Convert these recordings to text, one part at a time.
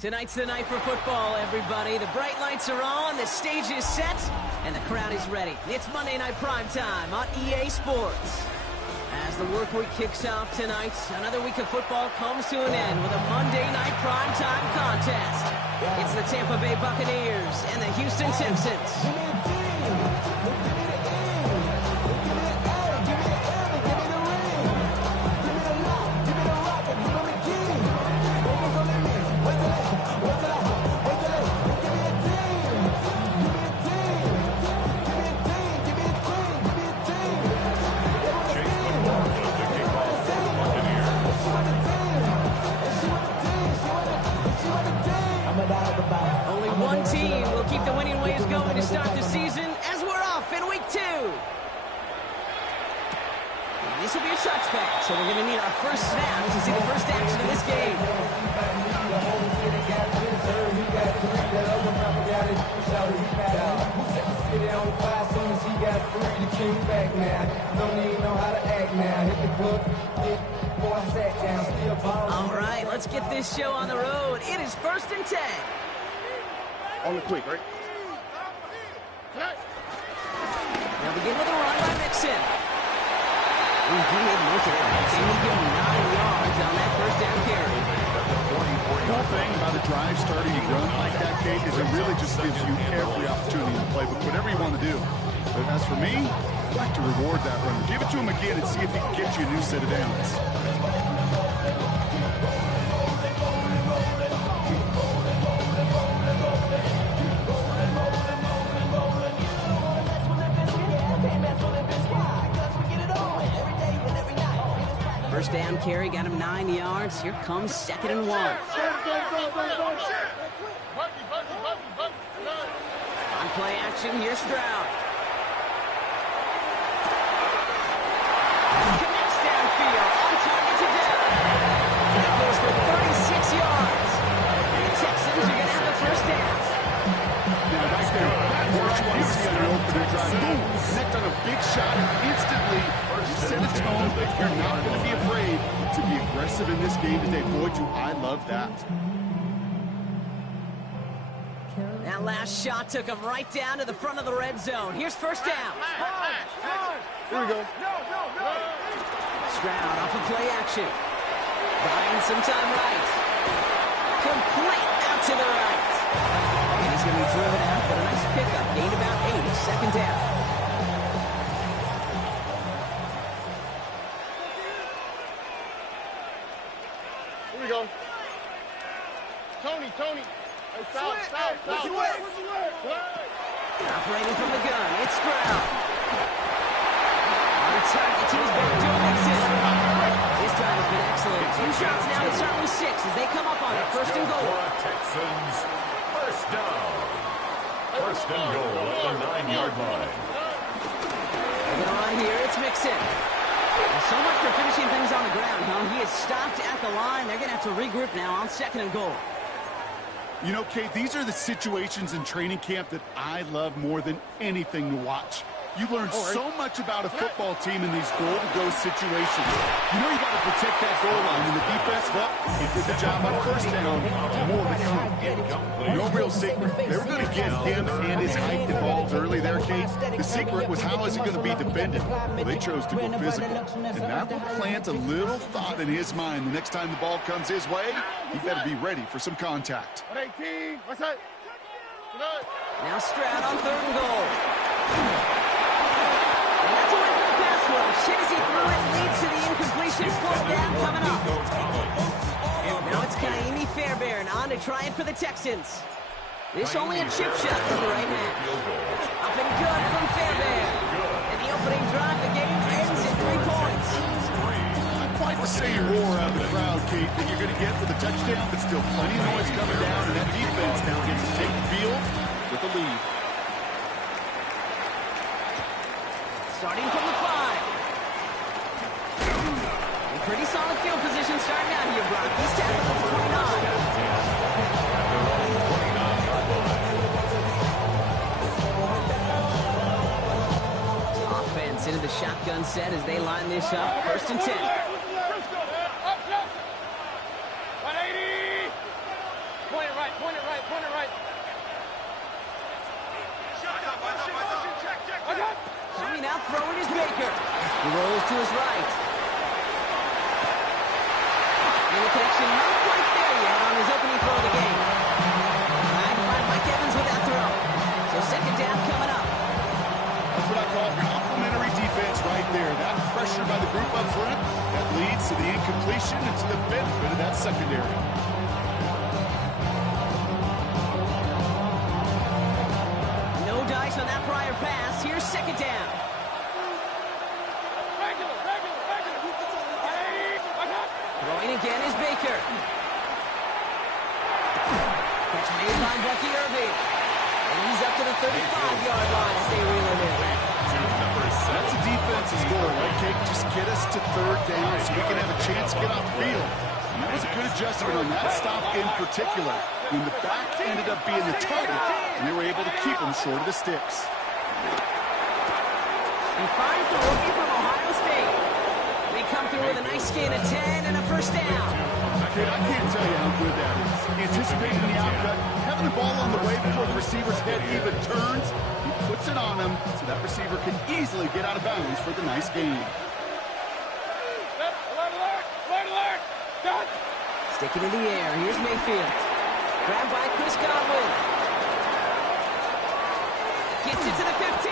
Tonight's the night for football, everybody. The bright lights are on, the stage is set, and the crowd is ready. It's Monday Night Primetime on EA Sports. As the work week kicks off tonight, another week of football comes to an end with a Monday Night Primetime contest. It's the Tampa Bay Buccaneers and the Houston Texans. Only one team will keep the winning ways going to start the season as we're off in week 2. This will be a touchback, so we're going to need our first snap to see the first action of this game. All right, let's get this show on the road. It is 1st and 10. On the quick, right? Now begin with a run by Mixon. He made most of it. They need to give him 9 yards on that first down carry. The whole thing about a drive starting to run like that, Kate, is it really just gives you every opportunity in the playbook, whatever you want to do. But as for me, I'd like to reward that runner. Give it to him again and see if he can get you a new set of downs. First down carry got him 9 yards. Here comes 2nd and 1. On play action, here's Stroud. Connects downfield, on target to down. That goes for 36 yards. And the Texans are going to have a first down. Now, right there, that's what you want to see on an opening drive. Boom, connect on a big shot instantly. You set a tone, but you're not going to be afraid to be aggressive in this game today. Boy, do I love that. That last shot took him right down to the front of the red zone. Here's first down. Here we go. Stroud off of play action. Buying some time right. Complete out to the right. And he's going to be driven out, but a nice pickup. Gained about 8. 2nd down. Here we go. Tony. Hey, stop. Operating from the gun, it's Stroud. On target to his back, Joe Mixon. This time has been excellent. 2 shots now to start with 6 as they come up on it. 1st and goal. Texans, first down. 1st and goal at the 9-yard line. They're going to run here, it's Mixon. So much for finishing things on the ground, huh? He is stopped at the line. They're going to have to regroup now on 2nd and goal. You know, Kate, these are the situations in training camp that I love more than anything to watch. You learn so much about a football team in these goal-to-go situations. You know you got to protect that goal line, and the defense, well, he did the job on 1st down. More to come. No real secret. They were going to get him and his height involved early there, Kate. The secret was how is he going to be defended? Well, they chose to go physical. And that will plant a little thought in his mind. The next time the ball comes his way, he better be ready for some contact. Now Stroud on 3rd and goal. And that's away from the pass rush. Hit as he threw it, leads to the incompletion. 4th down coming up. Now it's Kaimi Fairbairn on to try it for the Texans. This only a chip shot from the right hand. Up and good from Fairbairn. In the opening drive, the game ends in 3 points. Not quite the same roar out of the crowd, Kate, that you're going to get for the touchdown, but still plenty of noise coming down, and that defense now gets to take the field with the lead. Starting from the 5. A pretty solid field position starting out here, Brock. He's tackled at the 29. Offense into the shotgun set as they line this up. 1st and 10. throwing is Baker. He rolls to his right. And the connection not quite there yet on his opening throw of the game. Magnified Mike Evans with that throw. So second down coming up. That's what I call complimentary defense right there. That pressure by the group up front, that leads to the incompletion and to the benefit of that secondary. No dice on that prior pass. Here's second down. Throwing again is Baker. Catch made by Bucky Irving. And he's up to the 35-yard line as they reel him in. That's a defense's goal, right, Kate? Just get us to third down so we can have a chance to get off the field. And that was a good adjustment on that stop in particular, when the back ended up being the target, and they were able to keep him short of the sticks. He finds the rookie from Ohio State. They come through with a nice gain of 10 and a first down. Kate, I can't tell you how good that is. Anticipating the outcut, having the ball on the way before the receiver's head even turns, he puts it on him so that receiver can easily get out of bounds for the nice gain. Sticking in the air. Here's Mayfield. Grabbed by Chris Godwin. Gets it to the 15.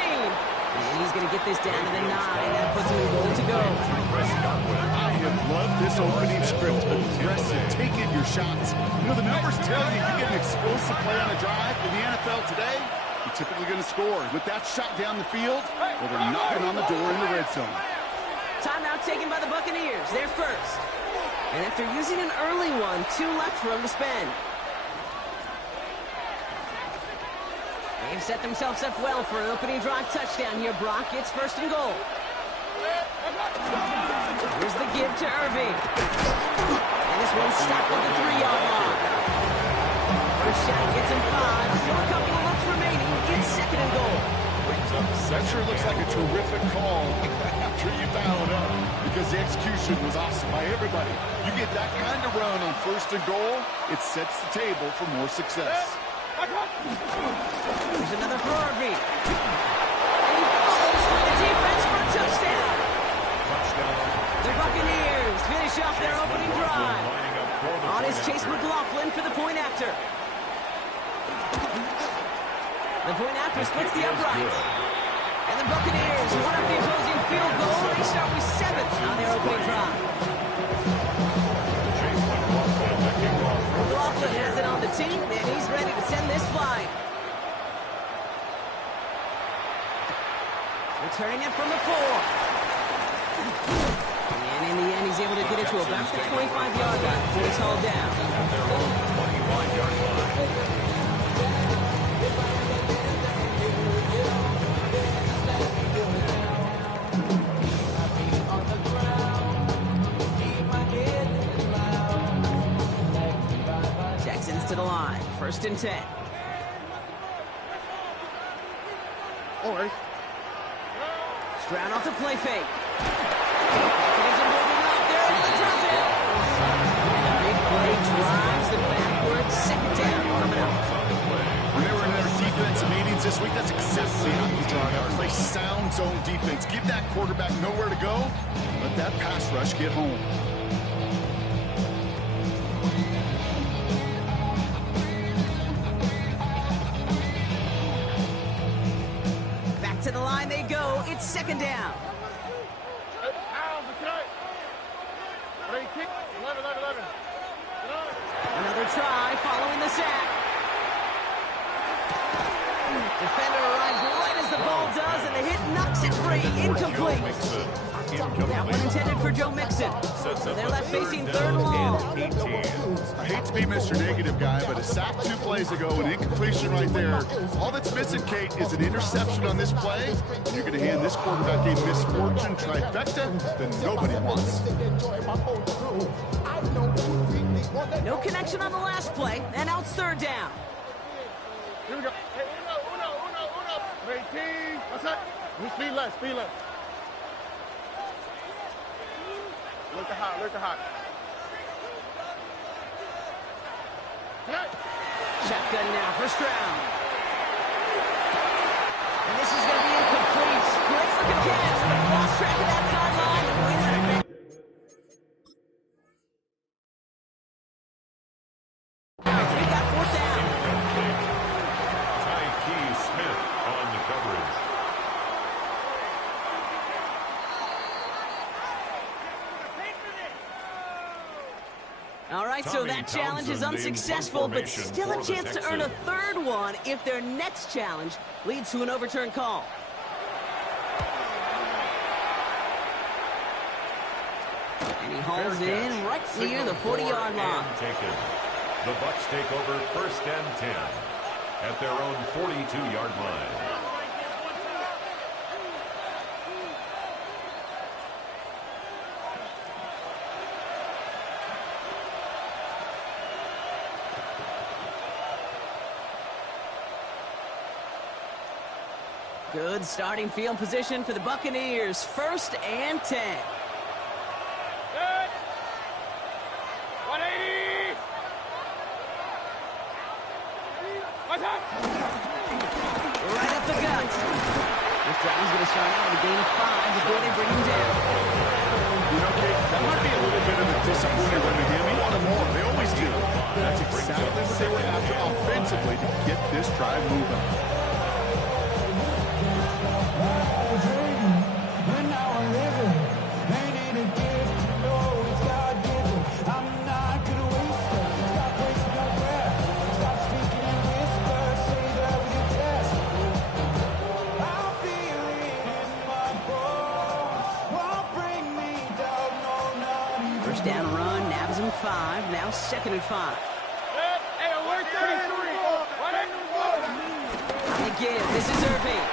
And he's going to get this down to the 9. That puts him in goal to go. I have loved this opening script. Aggressive, taking your shots. You know, the numbers tell you get an explosive play on a drive. In the NFL today, you're typically going to score. With that shot down the field, well, they're knocking on the door in the red zone. Timeout taken by the Buccaneers. They're first. And after using an early one, 2 left for them to spend. They've set themselves up well for an opening drive touchdown here, Brock. It's first and goal. Here's the give to Irving. And this one's stopped at the 3-yard line. First shot gets him 5. Still a couple of looks remaining. It's second and goal. That sure looks like a terrific call after you dial it up, because the execution was awesome by everybody. You get that kind of run on first and goal, it sets the table for more success. There's another for Irving. And he falls for the defense for a touchdown. The Buccaneers finish off their opening drive. On is Chase McLaughlin for the point after. The point after splits the uprights. And the Buccaneers run up the opposing field goal. They start with 7 on their opening drive. McLaughlin has it on the team, and he's ready to send this flying. Returning it from the 4. And in the end, he's able to get it to about the 25-yard line before he's hauled down. At their own 25-yard line. Texans to the line. First and 10. All right. Stroud off the play fake. Mechanism moving up there on the top end. And a big play drives the backwards. Second down coming up. When they were in their defensive meetings this week, that's exactly how you draw it up. Play sound zone defense. Give that quarterback nowhere to go. Let that pass rush get home. Back to the line they go. It's second down. Another try following the sack. Defender arrives right as the ball does, and the hit knocks it free. Incomplete. That one intended for Joe Mixon. So they're left facing third and long. I hate to be Mr. Negative guy, but a sack 2 plays ago, an incompletion right there. All that's missing, Kate, is an interception on this play. You're going to hand this quarterback a misfortune trifecta that nobody wants. No connection on the last play, and now it's third down. Here we go. Hey, uno. Ready, what's that? Speed left. Look hot. Shotgun now for Stroud. And this is going to be incomplete. Great for McCann. All right, so that challenge is unsuccessful, but still a chance to earn a third one if their next challenge leads to an overturned call. And he hauls in right near the 40-yard line. The Bucs take over 1st and 10 at their own 42-yard line. Good starting field position for the Buccaneers. 1st and 10. Good. 180. Right up the gut. This drive's going to start out with a gain of 5 before they bring him down. You know, Kate, that might be a little bit of a disappointing run to him. He wanted more. They always do. That's exactly what they were after offensively to get this drive moving. First down run, nabs him 5, now 2nd and 5. Hey, alert 33. On the give, this is Irving.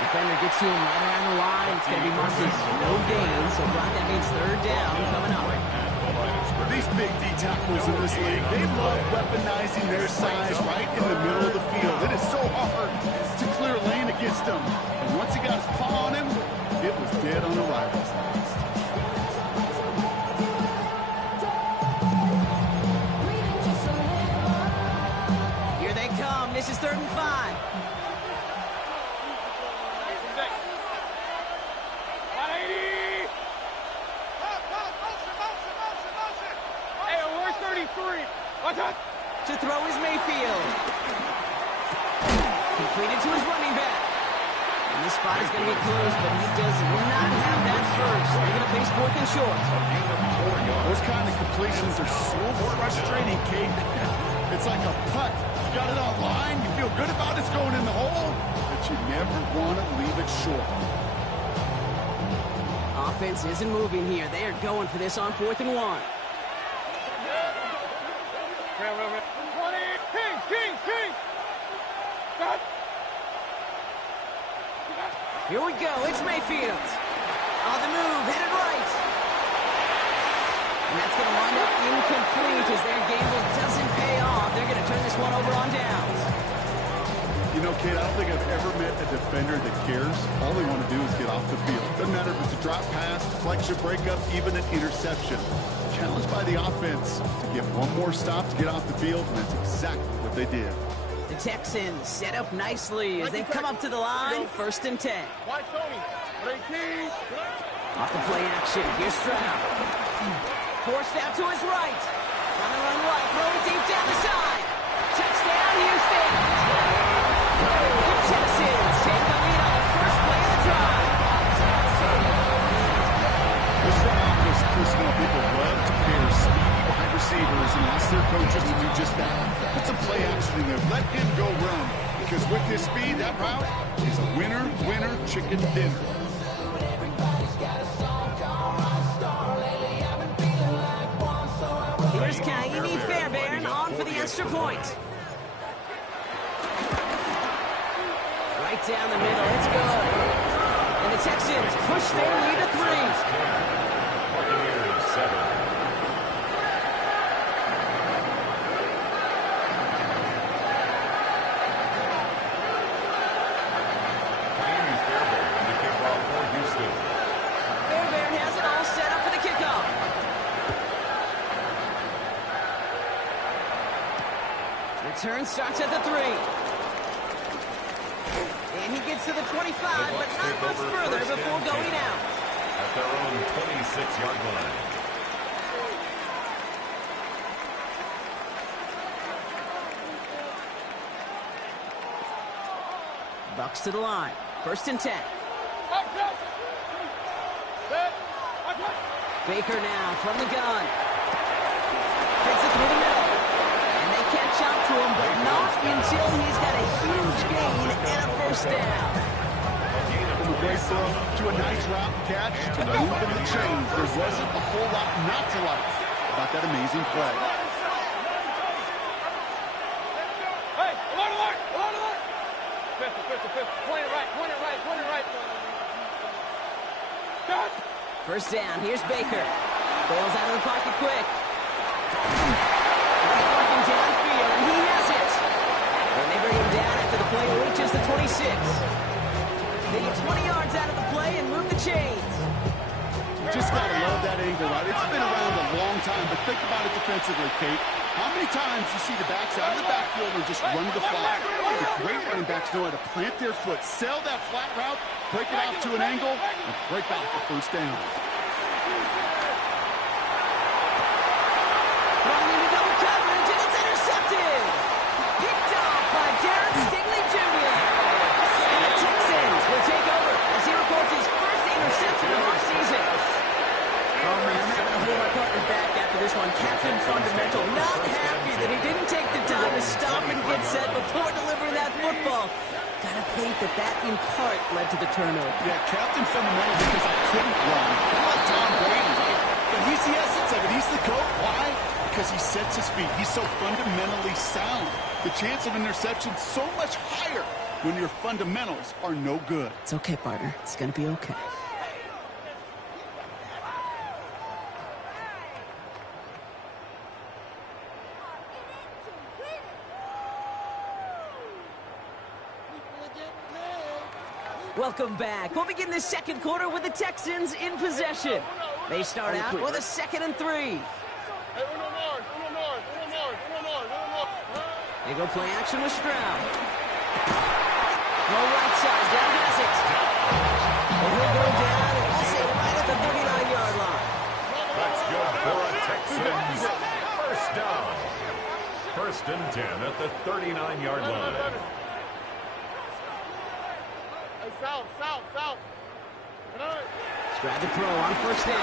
Defender gets to him right around the line. It's going to be marked as no gain, so Brock, that means 3rd down coming up. These big D tackles in this league, they love weaponizing their size right in the middle of the field. It is so hard to clear lane against them. And once he got his paw on him, it was dead on arrival. Here they come. This is 3rd and 5. To throw is Mayfield. Completed to his running back. And this spot is going to be close, but he does not have that first. They're going to face 4th and short. Those kind of completions are so frustrating, Kate. It's like a putt. You got it on line, you feel good about it's going in the hole, but you never want to leave it short. Offense isn't moving here. They are going for this on 4th and 1. King. Here we go. It's Mayfield. On the move, headed right. And that's going to wind up incomplete as their gamble doesn't pay off. They're going to turn this one over on downs. You know, Kate, I don't think I've ever met a defender that cares. All they want to do is get off the field. Doesn't matter if it's a drop pass, deflection, breakup, even an interception. Challenged by the offense to get one more stop to get off the field, and that's exactly what they did. The Texans set up nicely as they come up to the line. 1st and 10. Why, Tony? Off the play action. Here's Stroud. Forced out to his right. On the run right. Throwing deep down the side. Touchdown, Houston. The Texans take the lead on the first play of the drive. This front office, Chris, people love to pair speedy wide receivers and ask their coaches to do just that. Put some play action in there. Let him go run. Because with his speed, that route is a winner, chicken dinner. Here's Kaimi Fairbairn on for the extra point. Right down the middle. It's good. And the Texans push their lead to 3. Buccaneers 7. Fairbairn has it all set up for the kickoff. Return starts at the 3. And he gets to the 25, but not much further before going out. At their own 26-yard line. Bucs to the line. 1st and 10. Baker now from the gun. Fits it through the middle. And they catch up to him, but not until he's got a huge gain and a first down. From a great throw to a nice route catch to moving the chains. There wasn't a whole lot not to like about that amazing play. Hey, alert, alert, alert, alert. Pistol. Point it right. Dodge. First down, here's Baker. Bails out of the pocket quick. Right working downfield, and he has it. And they bring him down after the play reaches the 26. They get 20 yards out of the play and move the chains. You just got to love that angle, right? It's been around a long time, but think about it defensively, Kate. How many times you see the backs out of the backfield or just run the flat? The great running backs know how to plant their foot, sell that flat route, break it off to an angle, and break off the first down. Throwing into double coverage, and it's intercepted. Picked off by Darren Stingley Jr. And the Texans will take over as he records his first interception of our season. Oh, man, I'm having to hold my partner back after this one. Captain Fundamental, not happy that he didn't take the time to stop and get set before delivering that football. Gotta think that in part led to the turnover. Yeah, Captain Fundamental because I couldn't run. I'm like Tom Brady, right? But he's the essence of it. He's the GOAT. Why? Because he sets his feet. He's so fundamentally sound. The chance of interception so much higher when your fundamentals are no good. It's okay, partner. It's gonna be okay. Welcome back. We'll begin the second quarter with the Texans in possession. They start out with a 2nd and 3. Hey, uno more. They go play action with Stroud. Go right side, down has it. And he'll go down and we'll say right at the 39-yard line. That's good for a Texans first down. 1st and 10 at the 39-yard line. Hey, south. Stroud the throw on first down.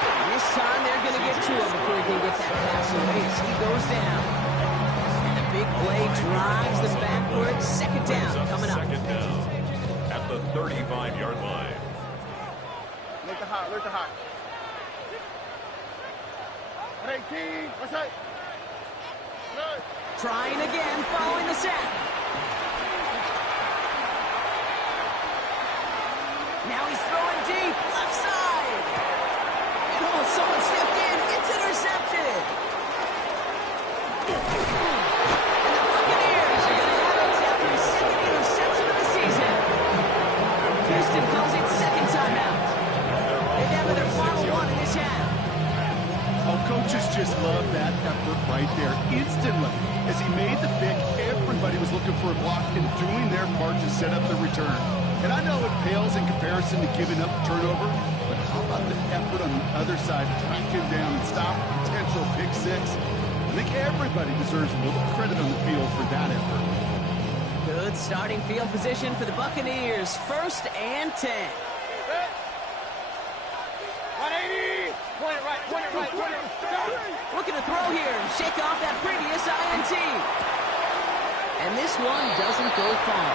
And this time they're going to get to him before he can get that pass away as he goes down. And a big play drives them backwards. 2nd down coming up. 2nd down at the 35-yard line. Look the hot. 18. What's that? Good. Trying again, following the sack. Now he's throwing deep, left side. And someone stepped in. It's intercepted. And the Buccaneers are going to have it after his 2nd interception of the season. Houston calls it 2nd timeout. They're down to their final one in this half. Oh, coaches just love that effort right there. Instantly, as he made the pick, everybody was looking for a block and doing their part to set up the return. And I know it pales in comparison to giving up the turnover, but how about the effort on the other side to track him down and stop a potential pick six? I think everybody deserves a little credit on the field for that effort. Good starting field position for the Buccaneers. 1st and 10. 180. Point it right. Looking to throw here and shake off that previous INT. And this one doesn't go far.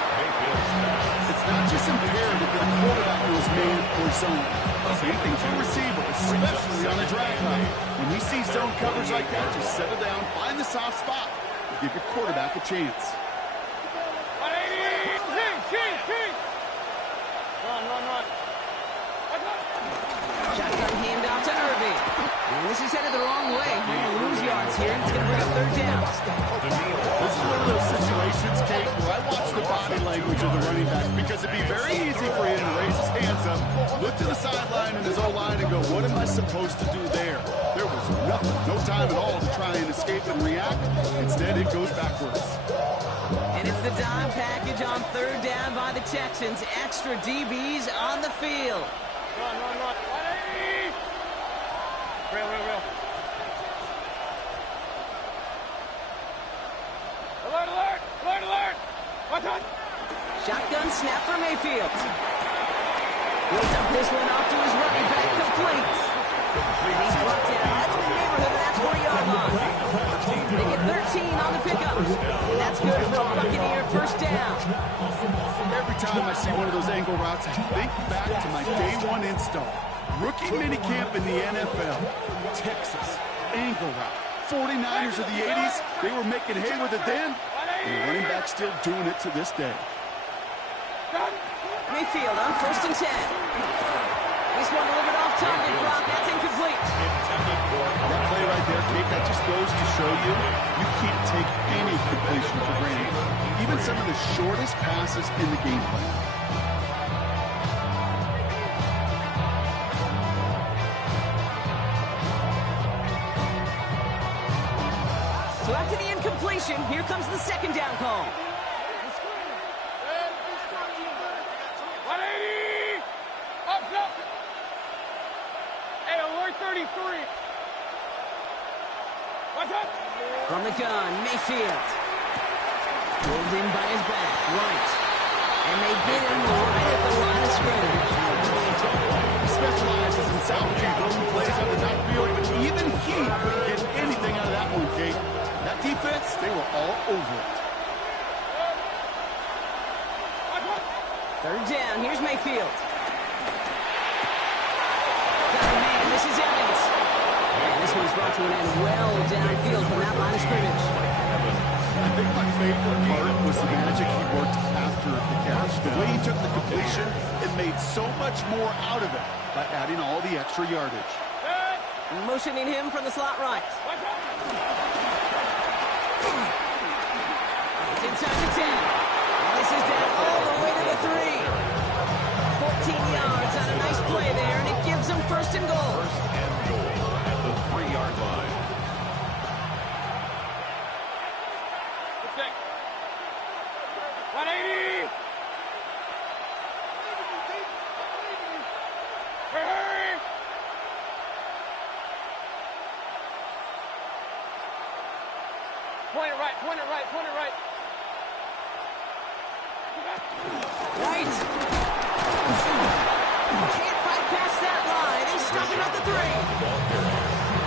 It's not just imperative that the quarterback knows man or zone. Same thing to a receiver, especially on a drag route. When he sees zone coverage like that, just settle down, find the soft spot, and give your quarterback a chance. 180. Run. Shotgun handoff to Irving. And this is headed the wrong way. He's going to lose yards here, and it's going to bring up 3rd down. This is one of those situations, Kate, where I watch the body language of the running back because it'd be very easy for him to raise his hands up, look to the sideline and his O-line and go, what am I supposed to do there? There was nothing, no time at all to try and escape and react. Instead, it goes backwards. And it's the dime package on 3rd down by the Texans. Extra DBs on the field. Run. 180. Real. Alert. Watch out. Shotgun snap for Mayfield. He'll dump this one off to his running back, complete. And he's brought down in the neighborhood of that up. And that's good for a Buccaneer first down. Every time I see one of those angle routes, I think back to my day one install. Rookie minicamp in the NFL. Texas, angle route. 49ers of the 80s, they were making hay with it then. And the running back still doing it to this day. Mayfield on 1st and 10. This one delivered off target, Brock. That's incomplete. That play right there, Kate, that just goes to show you, you can't take any completion for granted. Even some of the shortest passes in the game plan. So after the incompletion, here comes the second down call. 180! Up, up! Hey, alert 33! What's up? From the gun, Mayfield. Pulled in by his back, right. And they get him right at the line of scrimmage. He specializes in salvaging broken plays on the downfield, but even he couldn't get anything out of that one, Kate. That defense, they were all over it. Third down, here's Mayfield. Got a man, this is Evans. And this one's brought to an end well downfield from that line of scrimmage. I think my favorite part was the magic he worked after the catch. The way he took the completion and made so much more out of it by adding all the extra yardage. Motioning him from the slot right. It's inside the 10. And this is down all the way to the 3. 14 yards on a nice play there, and it gives them first and goal. First and goal at the 3-yard line. 180! Hurry! Point it right, point it right, point it right. Right. Can't bypass that line. He's stopping at the 3.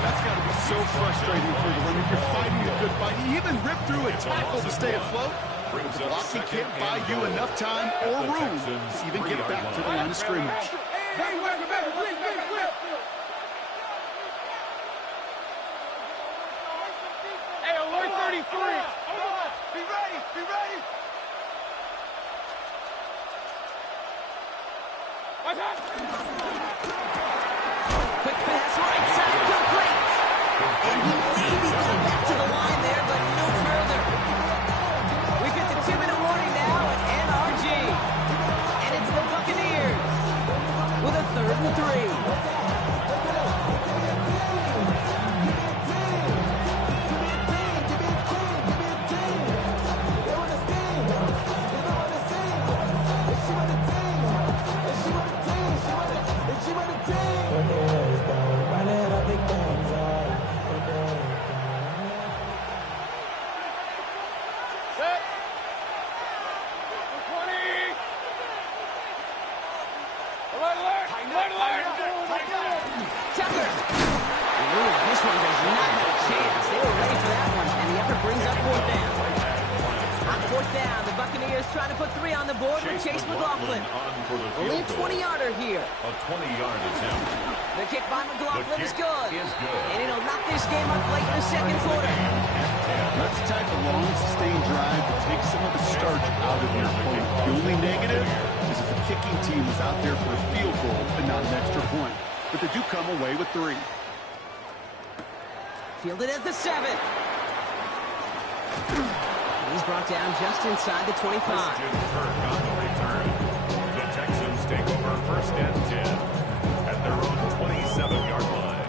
That's got to be so frustrating for you when you're fighting a good fight. You even rip through a tackle to stay afloat. The blocking can't buy you enough time or room to even get back to the line of scrimmage. Hey, alert 33! Be ready, be ready! What's up? Quick pass right side, complete. And he maybe got back to the line there, but no further. We've hit the 2-minute warning now at NRG. And it's the Buccaneers with a 3rd and 3. Set! 20! Alert, alert! Alert, alert! Tucker. Ooh, this one does not have a chance. They were ready for that one, and the effort brings up 4th down. On 4th down, the Buccaneers trying to put 3 on the board with Chase McLaughlin. Only a 20-yarder here. A 20-yard attempt. The kick by McLaughlin is good. Is good. And it'll knock this game up late in the second quarter. That's the type of long, sustained drive that takes some of the starch out of your opponent. The only negative is if the kicking team is out there for a field goal and not an extra point. But they do come away with 3. Fielded at the 7. He's brought down just inside the 25. Christian Kirk on the return. The Texans take over 1st and 10 at their own 27-yard line.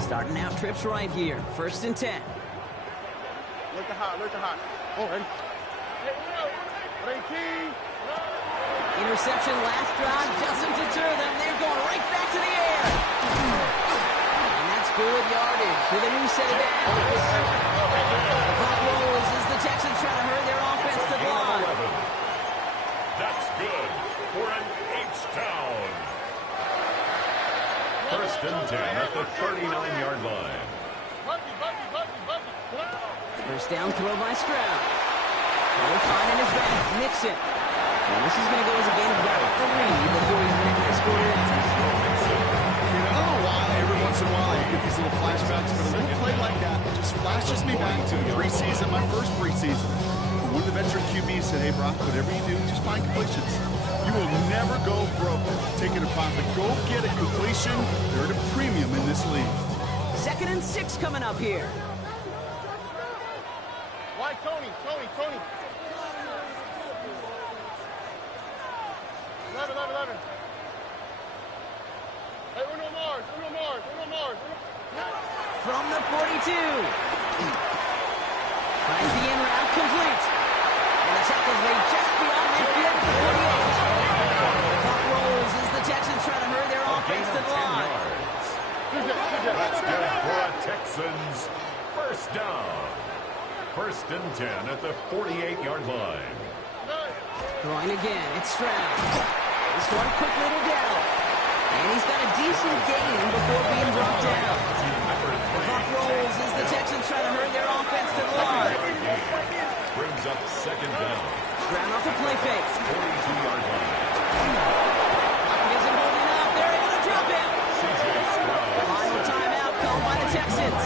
Starting out trips right here. 1st and 10. Look at hot, look at hot. Oh, ready? Ready, Interception last drive doesn't deter them. They're going right back to the air. And that's good yardage with a new set of downs. The clock rolls as the Texans try to hurry their offense to the line. That's First and 10 at the 39-yard line. First down throw by Stroud. Finding his back, Nixon. And this is going to go as a gain of about 3 before he's going to score it out. I don't know why every once in a while I get these little flashbacks, but a little play like that just flashes me back to the preseason, my first preseason. One of the veteran QBs said, hey, Brock, whatever you do, just find completions. You will never go broke taking a profit. Go get a completion. They're at a premium in this league. 2nd and 6 coming up here. Why, Tony? 11. Hey, uno Mars. From the 42. Finds the in route complete. And the tackle's made just beyond midfield at the 48. Clock rolls as the Texans try to hurry their offense to the line. That's good for a Texans first down. First and 10 at the 48-yard line. Throwing again, it's Stroud. This one quickly to Dell. And he's got a decent gain before being brought down. The clock rolls as the Texans try to hurry their offense to the line. Brings up second down. Stroud off the play fake. 42-yard line. Clock isn't holding up. They're able to drop him. Final timeout called by the Texans.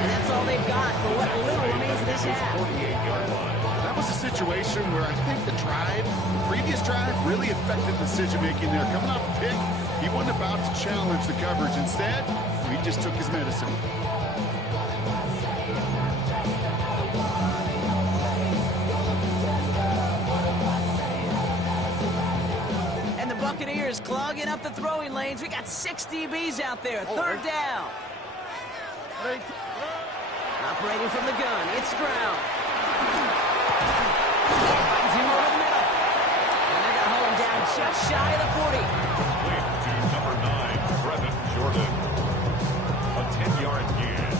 And that's all they've got for what little remains of this half. 48-yard line. That was a situation where I think the previous drive really affected decision-making there. Coming off the pick, he wasn't about to challenge the coverage. Instead, he just took his medicine. And the Buccaneers clogging up the throwing lanes. We got 6 DBs out there. 3rd down. Operating from the gun, it's Stroud. Finds him over the middle. And they're going to hold him down just shy of the 40. Complete to number 9, Brevin Jordan. A 10-yard gain,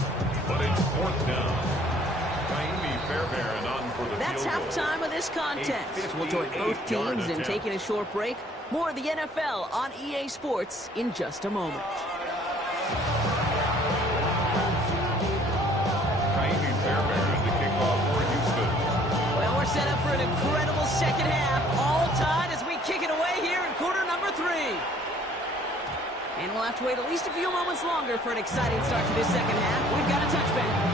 but it's 4th down. Kaimi Fairbairn on for the That's field goal. halftime of this contest. We'll join both teams in taking a short break. More of the NFL on EA Sports in just a moment. Kaimi Fairbairn to kick off for Houston. Well, we're set up for an incredible second half. All tied as we kick it away here in quarter number 3. And we'll have to wait at least a few moments longer for an exciting start to this second half. We've got a touchback.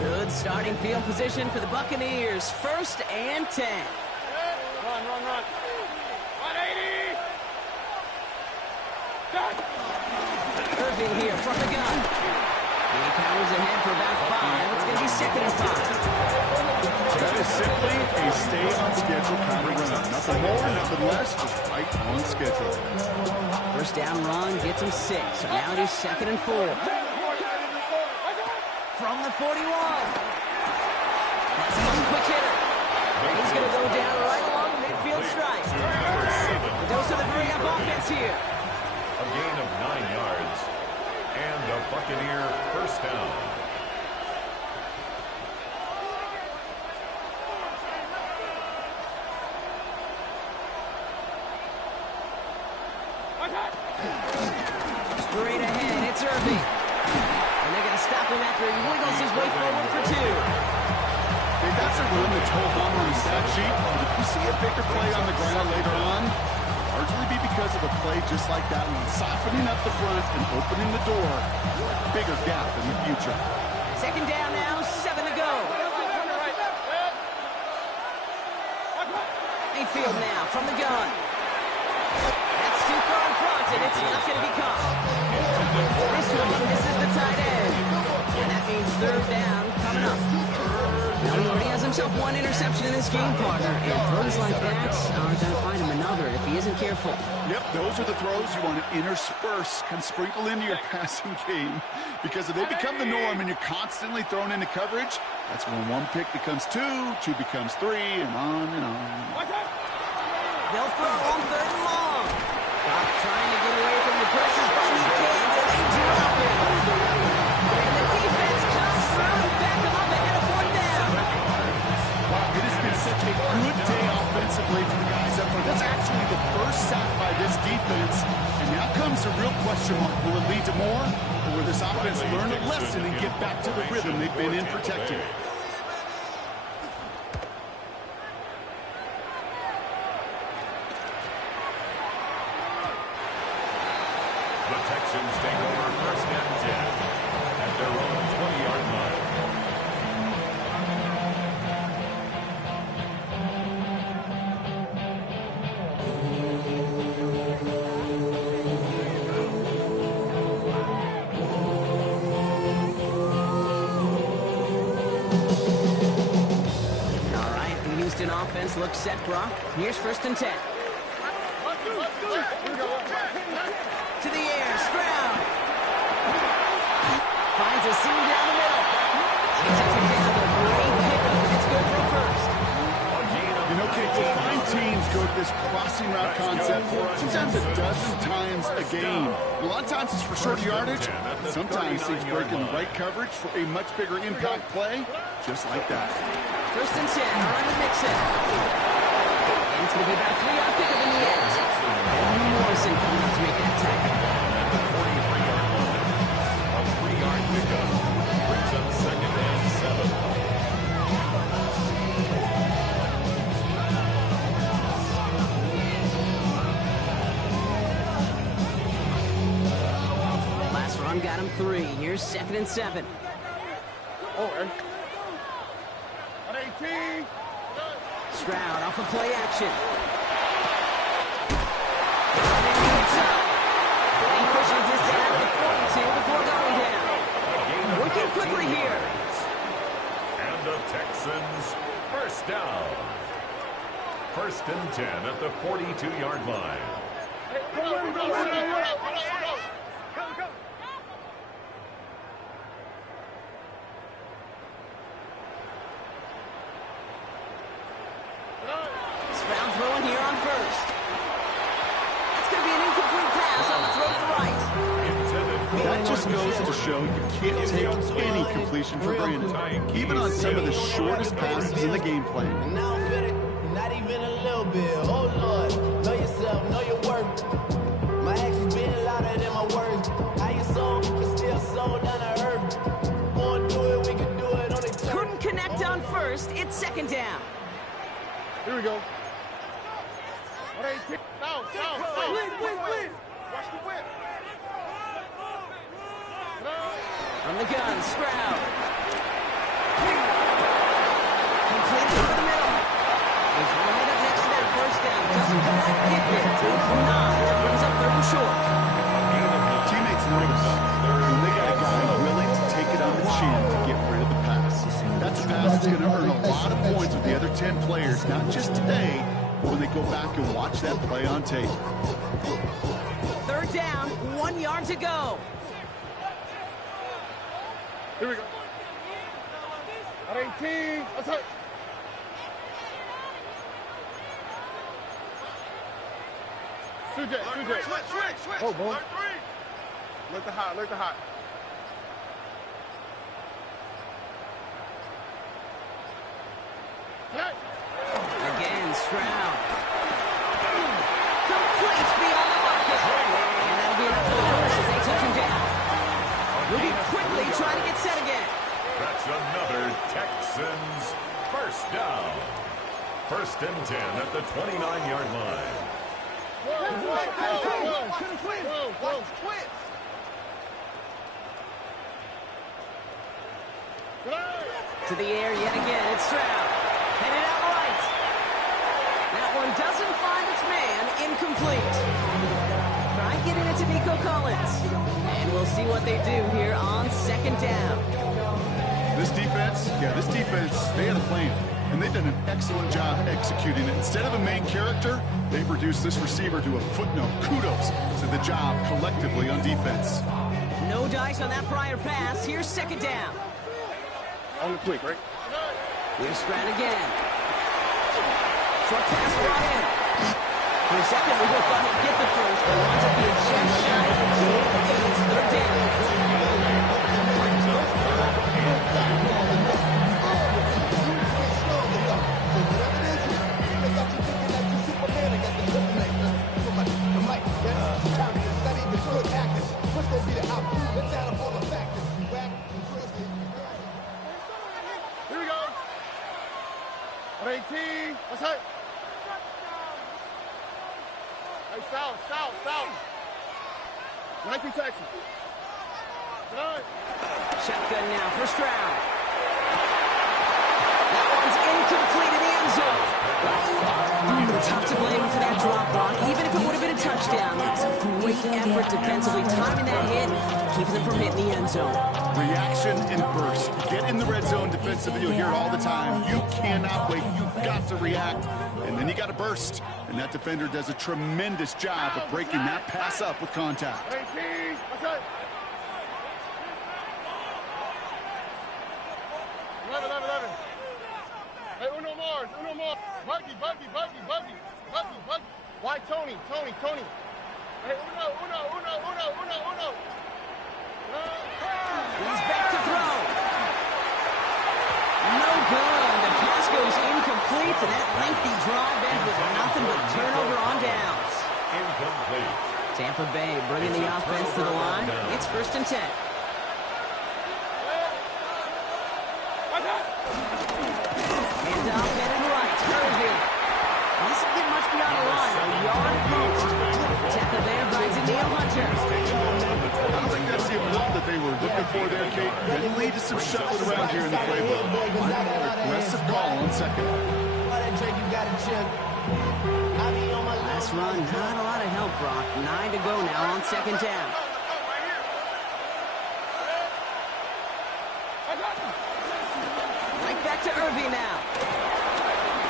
Good starting field position for the Buccaneers. 1st and 10. Run. 180. Irving here from the gun. He powers ahead for about 5. It's going to be 2nd and 5. That is simply a stay-on-schedule kind of run. Nothing more, nothing less, just right on schedule. First down run gets him 6. So now it is 2nd and 4. From the 41. That's one quick hitter. And he's going to go down right along the midfield stripe. The dose of the hurry-up offense here. A gain of 9 yards. And a Buccaneer first down. Straight ahead, it's Irving. And they're going to stop him after he wiggles his way forward for 2. Hey, that's a run that's hold on the stat sheet. But if you see a bigger play on the ground later on, largely be because of a play just like that one, softening up the front and opening the door. Bigger gap in the future. 2nd down now, 7 to go. Mayfield now from the gun. That's too far in front, and it's not going to be caught. This one misses the tight end. And that means 3rd down coming up. Now he already has himself 1 interception in this game, partner. And throws like that are going to find him another if he isn't careful. Yep, those are the throws you want to intersperse and sprinkle into your passing game. Because if they become the norm and you're constantly thrown into coverage, that's when 1 pick becomes 2, 2 becomes 3, and on and on. They'll throw on 3rd and long. Clock trying to get away from the pressure, but he can't, and they drop it. And the defense comes through defense. And now comes the real question mark. Will it lead to more? Or will this offense learn a lesson and get back to the rhythm they've been in protecting? The Texans take over 1st and 10 at their own 20-yard line. All right, the Houston offense looks set, Brock. Here's 1st and 10. To the air, Stroud. Finds a seam down the middle. He takes it down, a great pickup. It's good for 1st. You know, Kate, you find teams go to this crossing route concept sometimes a dozen times a game. A lot of times it's for short yardage. Sometimes teams break in the right coverage for a much bigger impact play, just like that. 1st and 10, around the mix-in. And it's going to be about a 3-yard pickup in the end. And Morrison coming up to make that tackle. At the 43-yard line, a 3-yard pickup brings up 2nd and 7. Last run got him 3. Here's 2nd and 7. Stroud off of play action. He pushes this down to 42 before going down. Working quickly here. And the Texans 1st down. 1st and 10 at the 42-yard line. Stroud throwing here on 1st. That's going to be an incomplete pass on the throw to the right. That just goes to show you can't take any completion for granted, even on some of the shortest passes in the game plan. And now I'm fitted, not even a little bit. Oh Lord, know yourself, know your worth. My actions being louder than my words. How you sold, but still sold down to earth. Wanna do it, we can do it on the turf. Couldn't connect on 1st. It's 2nd down. Here we go. Down. Watch the whip. From the gun, Stroud. Completed over the middle. He's right up next to that 1st down. Doesn't quite get there. It's 9. That brings up 3rd and short. Teammates notice when they got a guy willing to take it on the chin to get rid of the pass. That's a pass that's going to earn a lot of points with the other 10 players, not just today, but when they go back and watch that play on tape. 3rd down, 1 yard to go. Here we go. At 18. Let's hit. Switch. Oh, boy. Look the hot. Again, Stroud. Completes beyond the marker. And that'll be enough for the Bucs as they took him down. Moving quickly, trying to get set again. That's another Texans 1st down. 1st and 10 at the 29-yard line. To the air yet again, it's Stroud. Headed out right. That one doesn't find its man. Incomplete. Try getting it to Nico Collins. And we'll see what they do here on 2nd down. This defense, they had a plan. And they've done an excellent job executing it. Instead of a main character, they've reduced this receiver to a footnote. Kudos to the job collectively on defense. No dice on that prior pass. Here's 2nd down. On the quick, right? Here's Stroud again. Short pass brought in. For a second, we both thought he'd get the first, but winds up being just shy. It's 3rd down. 18. What's that? Hey, foul. 19 Texans. Shotgun now, first round. That one's incomplete in the end zone. Tough to blame for that drop, Brock. Even if it would have been a touchdown, that's a great effort defensively, timing that hit, keeping them from hitting the end zone. Reaction and burst. Get in the red zone defensively. You'll hear it all the time. You cannot wait. You've got to react. And then you got to burst. And that defender does a tremendous job of breaking that pass up with contact. 18. What's that? 11. Hey, uno more. Buggy. Why Tony? Hey, uno. He's back to throw. No good. The pass goes incomplete, and that lengthy drive ends with nothing but turnover on downs. Incomplete. Tampa Bay bringing the offense to the line. It's 1st and 10. And off headed right. Irving. Doesn't get much beyond the line. A yard at most. Tampa Bay rides in Neil Hunter. I don't think that's the approach that they were looking for there, Kate. It lead to some shuffling around here in the playbook. Aggressive call on second. Last run, not a lot of help, Brock. 9 to go now on 2nd down. Right back to Irving now.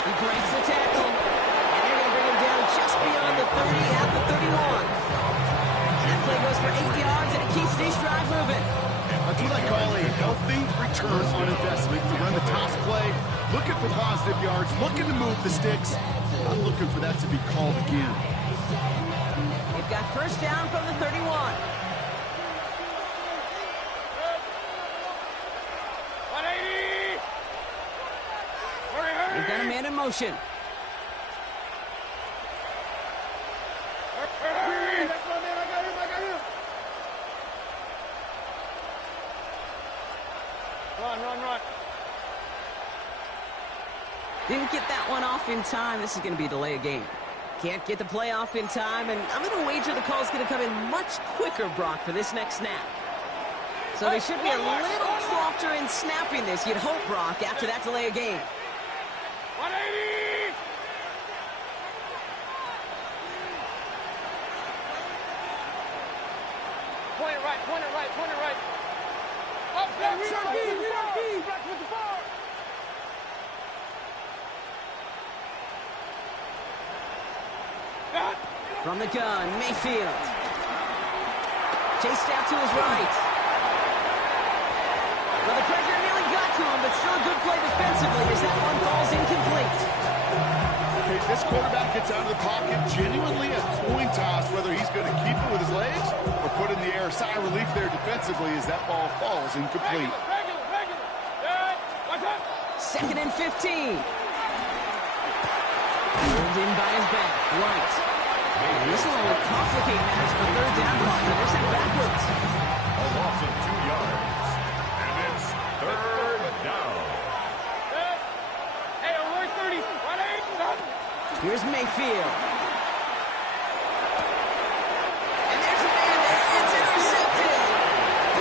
He breaks the tackle, and they're going to bring him down just beyond the 30 at the 31. That play goes for 8 yards, and it keeps this drive moving. That's what I call a healthy return on investment. You run the toss play, looking for positive yards, looking to move the sticks. I'm looking for that to be called again. They've got 1st down from the 31. They've got a man in motion. Run. Didn't get that one off in time. This is going to be a delay of game. Can't get the play off in time, and I'm going to wager the call's going to come in much quicker, Brock, for this next snap. So they should be a little softer in snapping this, you'd hope, Brock, after that delay of game. 180! Point it right. Up there, we don't key. Back with the ball. From the gun, Mayfield. Chased out to his right. Well, the pressure nearly got to him, but still a good play defensively as that one falls incomplete. Okay, this quarterback gets out of the pocket, genuinely a coin toss, whether he's going to keep it with his legs or put in the air. Sigh of relief there defensively as that ball falls incomplete. Regular. Yeah, watch out. 2nd and 15. Pulled in by his back, right. And this will only complicate matters for 3rd down, Brock. They're sent backwards. A loss of 2 yards. And it's 3rd down. Hey, over 30. 180. Here's Mayfield. And there's a man there. It's intercepted.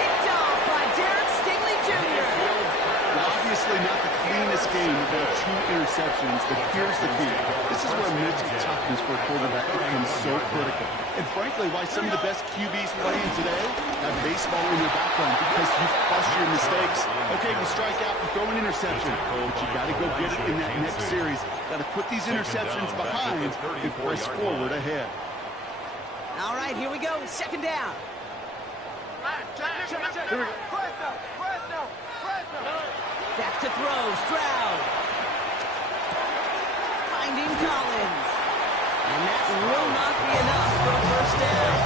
Picked off by Derek Stingley Jr. Well, obviously not the cleanest game of all 2 interceptions, but here's the key. This is where mental toughness for a quarterback becomes so critical. And frankly, why some of the best QBs playing today have baseball in their background, because you flush your mistakes. Okay, you strike out and throw an interception, but you got to go get it in that next series. Got to put these interceptions behind and press forward ahead. All right, here we go. 2nd down. Here we go. Back to throw. Stroud. Finding Collins. And that will not be enough for a 1st down.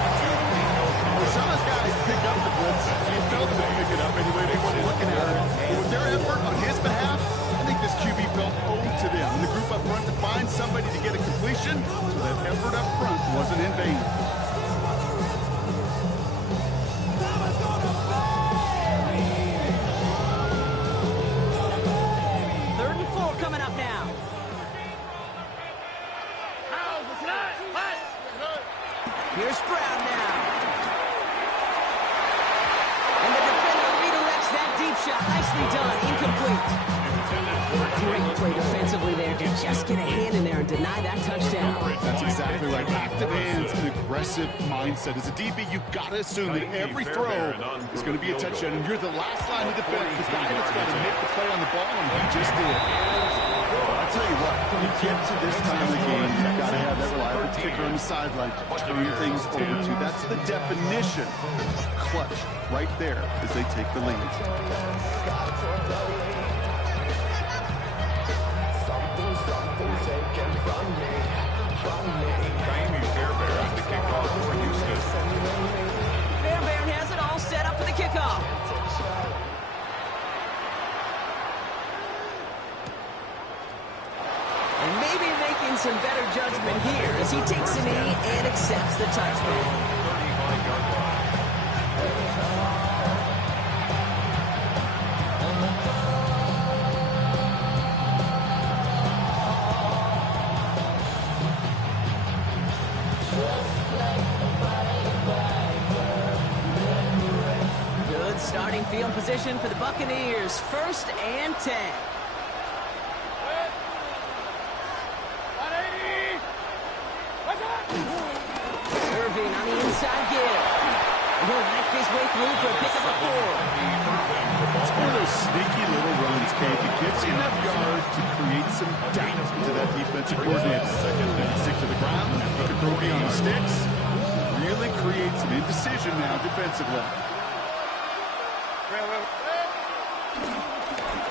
Well, some of those guys pick up the blitz. You felt them pick it up anyway. They weren't looking at it. But with their effort on his behalf, I think this QB felt owed to them. And the group up front to find somebody to get a completion, so that effort up front wasn't in vain. Third and 4 coming up now. Great play defensively there to just get a hand in there and deny that touchdown. That's exactly right. Active hands and aggressive mindset. As a DB, you've got to assume that every throw is going to be a touchdown, and you're the last line of defense, the guy that's got to make the play on the ball, and he just did. I'll tell you what, when you get to this time of the game, you've got to have that reliable kicker on the sideline to turn things over to. That's the definition of clutch right there as they take the lead. Fairbairn, the kickoff for Houston. Fairbairn has it all set up for the kickoff. And maybe making some better judgment here as he takes a knee and accepts the touchdown. 35-yard line. Good starting field position for the Buccaneers. 1st and 10. Irving on the inside give. He'll make his way through for a pickup of 4. It's one of those sneaky little runs, Kate. It gives you enough yards to create some doubt into that defensive coordinator. They can stick to the ground, he can throw beyond the sticks, really create some indecision now defensively.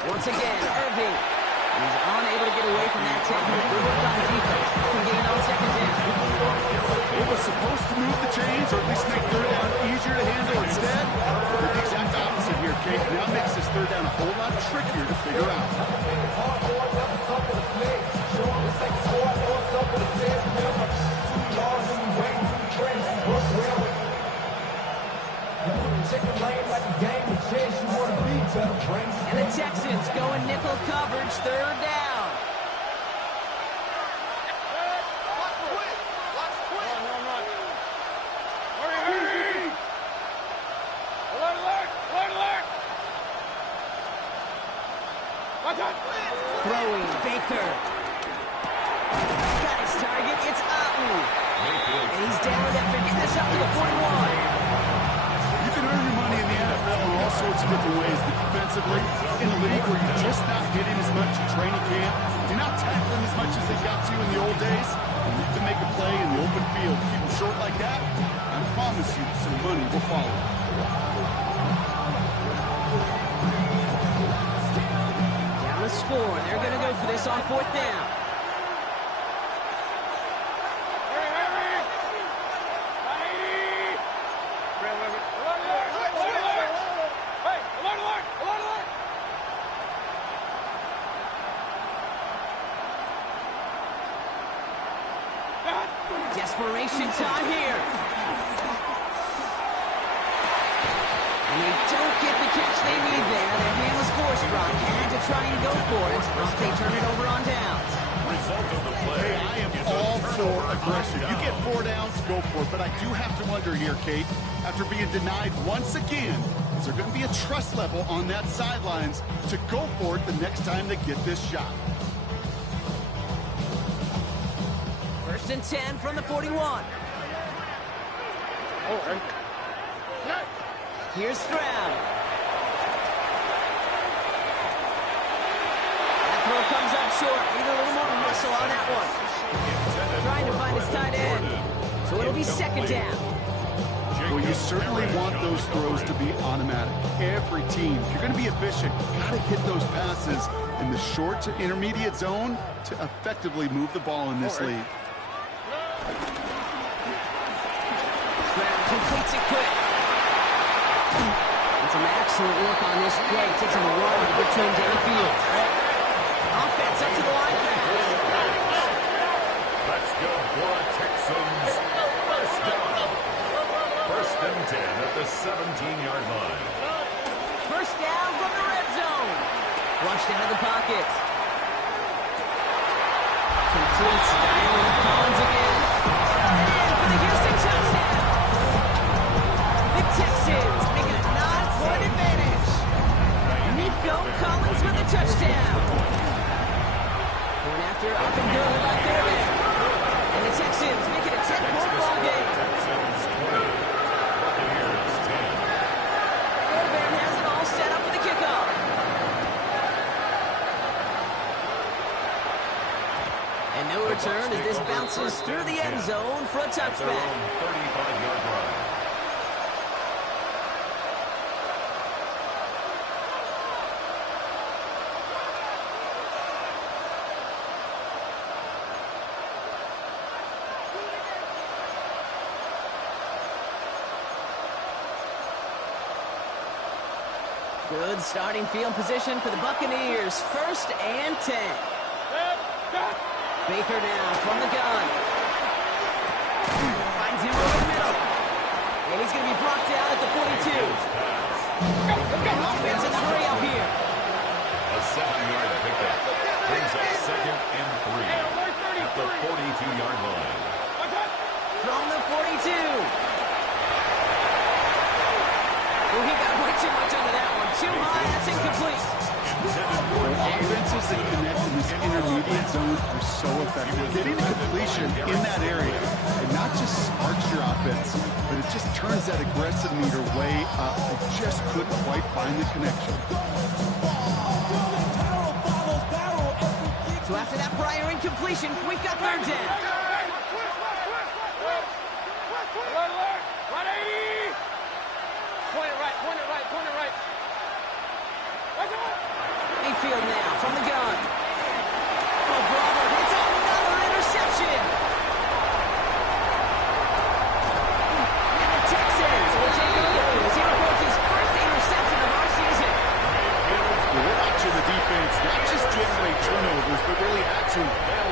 Once again, Irving. He's unable to get away from that tackle. Good work on the defense. Can gain on 2nd down. It was supposed to move the chains, or at least make 3rd down easier to handle. Instead, did the exact opposite here, Kate. Now makes this 3rd down a whole lot trickier to figure out. And the Texans going nickel coverage, 3rd down. Throwing, Baker. Got his target, it's Ahu. And he's down after getting this up to the 41. You can earn your money in the NFL in all sorts of different ways, but defensively, in a league where you're just not hitting as much in training camp, you're not tackling as much as they got to in the old days, and you can make a play in the open field. Keep them short like that, I promise you some money will follow. Down the score. They're going to go for this on 4th down. Desperation time here. And they don't get the catch they need there. Their hand was forced, Brock. Had to try and go for it. They turn it over on downs. Result of the play. Hey, I am all for aggression. You get 4 downs, go for it. But I do have to wonder here, Kate, after being denied once again, is there going to be a trust level on that sidelines to go for it the next time they get this shot? 1st and 10 from the 41. Here's Stroud. That throw comes up short. Need a little more muscle on that one. Trying to find his tight end. So it'll be 2nd down. Well, you certainly want those throws to be automatic. Every team, if you're going to be efficient, you got to hit those passes in the short to intermediate zone to effectively move the ball in this league. Stroud completes it quick. And some excellent work on this play. Takes him a while to get to him downfield. Offense up to the line fast. Let's go for a Texans 1st down. 1st and 10 at the 17-yard line. 1st down from the red zone. Flushed out of the pocket. Completes Diamond Collins again. And for the Houston touchdown. The Texans making a 9-point advantage. Nico Collins with the touchdown. after. Up and good by Fairbairn. And the Texans make it a 10-point ball game. Texans 20, Buccaneers 10. Fairbairn has it all set up for the kickoff. And no return as this bounces through the end zone for a touchback. 35-yard line. Good starting field position for the Buccaneers. 1st and 10. Baker now from the gun. Finds him over the middle. And he's going to be brought down at the 42. Offense in the hurry up here. A 7-yard pickup brings up 2nd and 3 at the 42-yard line. From the 42. Well, he got way too much under that one. Too high, that's incomplete. Offenses that connect in this intermediate zone are so effective. Getting a completion in that area, it not just sparks your offense, but it just turns that aggressive meter way up. I just couldn't quite find the connection. So after that prior incompletion, we've got 3rd down. Mayfield now from the gun. Oh, brother, it's another interception. And the Texans will take over as he records his 1st interception of our season. We're watching the defense not just generate turnovers, but really add to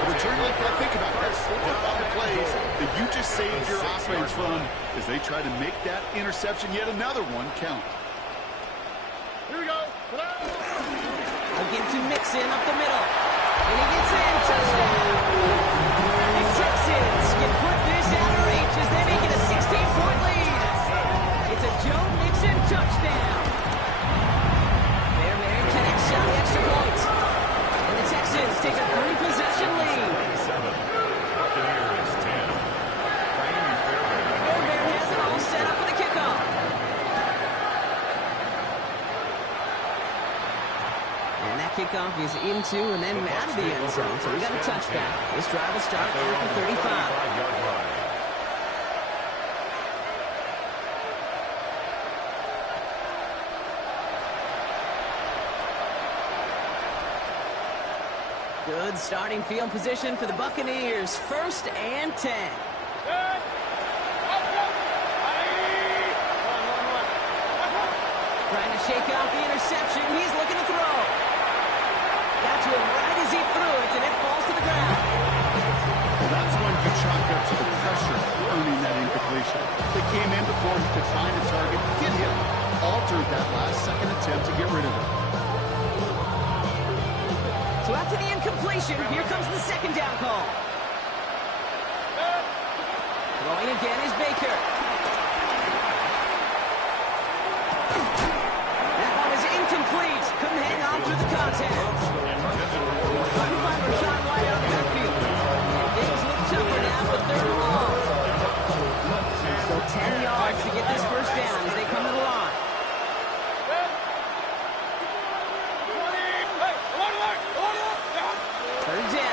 return. Think about this. On the plays that you just saved your offense from as they try to make that interception, yet another one, count. Here we go. Again to Mixon up the middle. And he gets in. Touchdown. The Texans can put this out of reach as they make it a 16-point lead. It's a Joe Mixon touchdown. Fairbairn connects on the extra point. And the Texans take a 3-possession lead. 7, Buccaneers 10. Fairbairn has it all set up for the kickoff. And that kickoff is into and then out of the end zone. So we got a touchback. This drive will start at the 35. 35-yard line. Good starting field position for the Buccaneers. 1st and 10. Trying to shake off the interception. He's looking to throw. Got to him right as he threw it, and it falls to the ground. Well, that's when you chalk up to the pressure earning that incompletion. They came in before he could find a target, hit him, altered that last-second attempt to get rid of it. So after the incompletion, here comes the 2nd down call. Throwing again is Baker. That one is incomplete. Couldn't hang on through the contact. Trying to find Rashawn White out of the backfield. And things look tougher now with 3rd and long. So 10 yards to get this 1st down as they come to the line.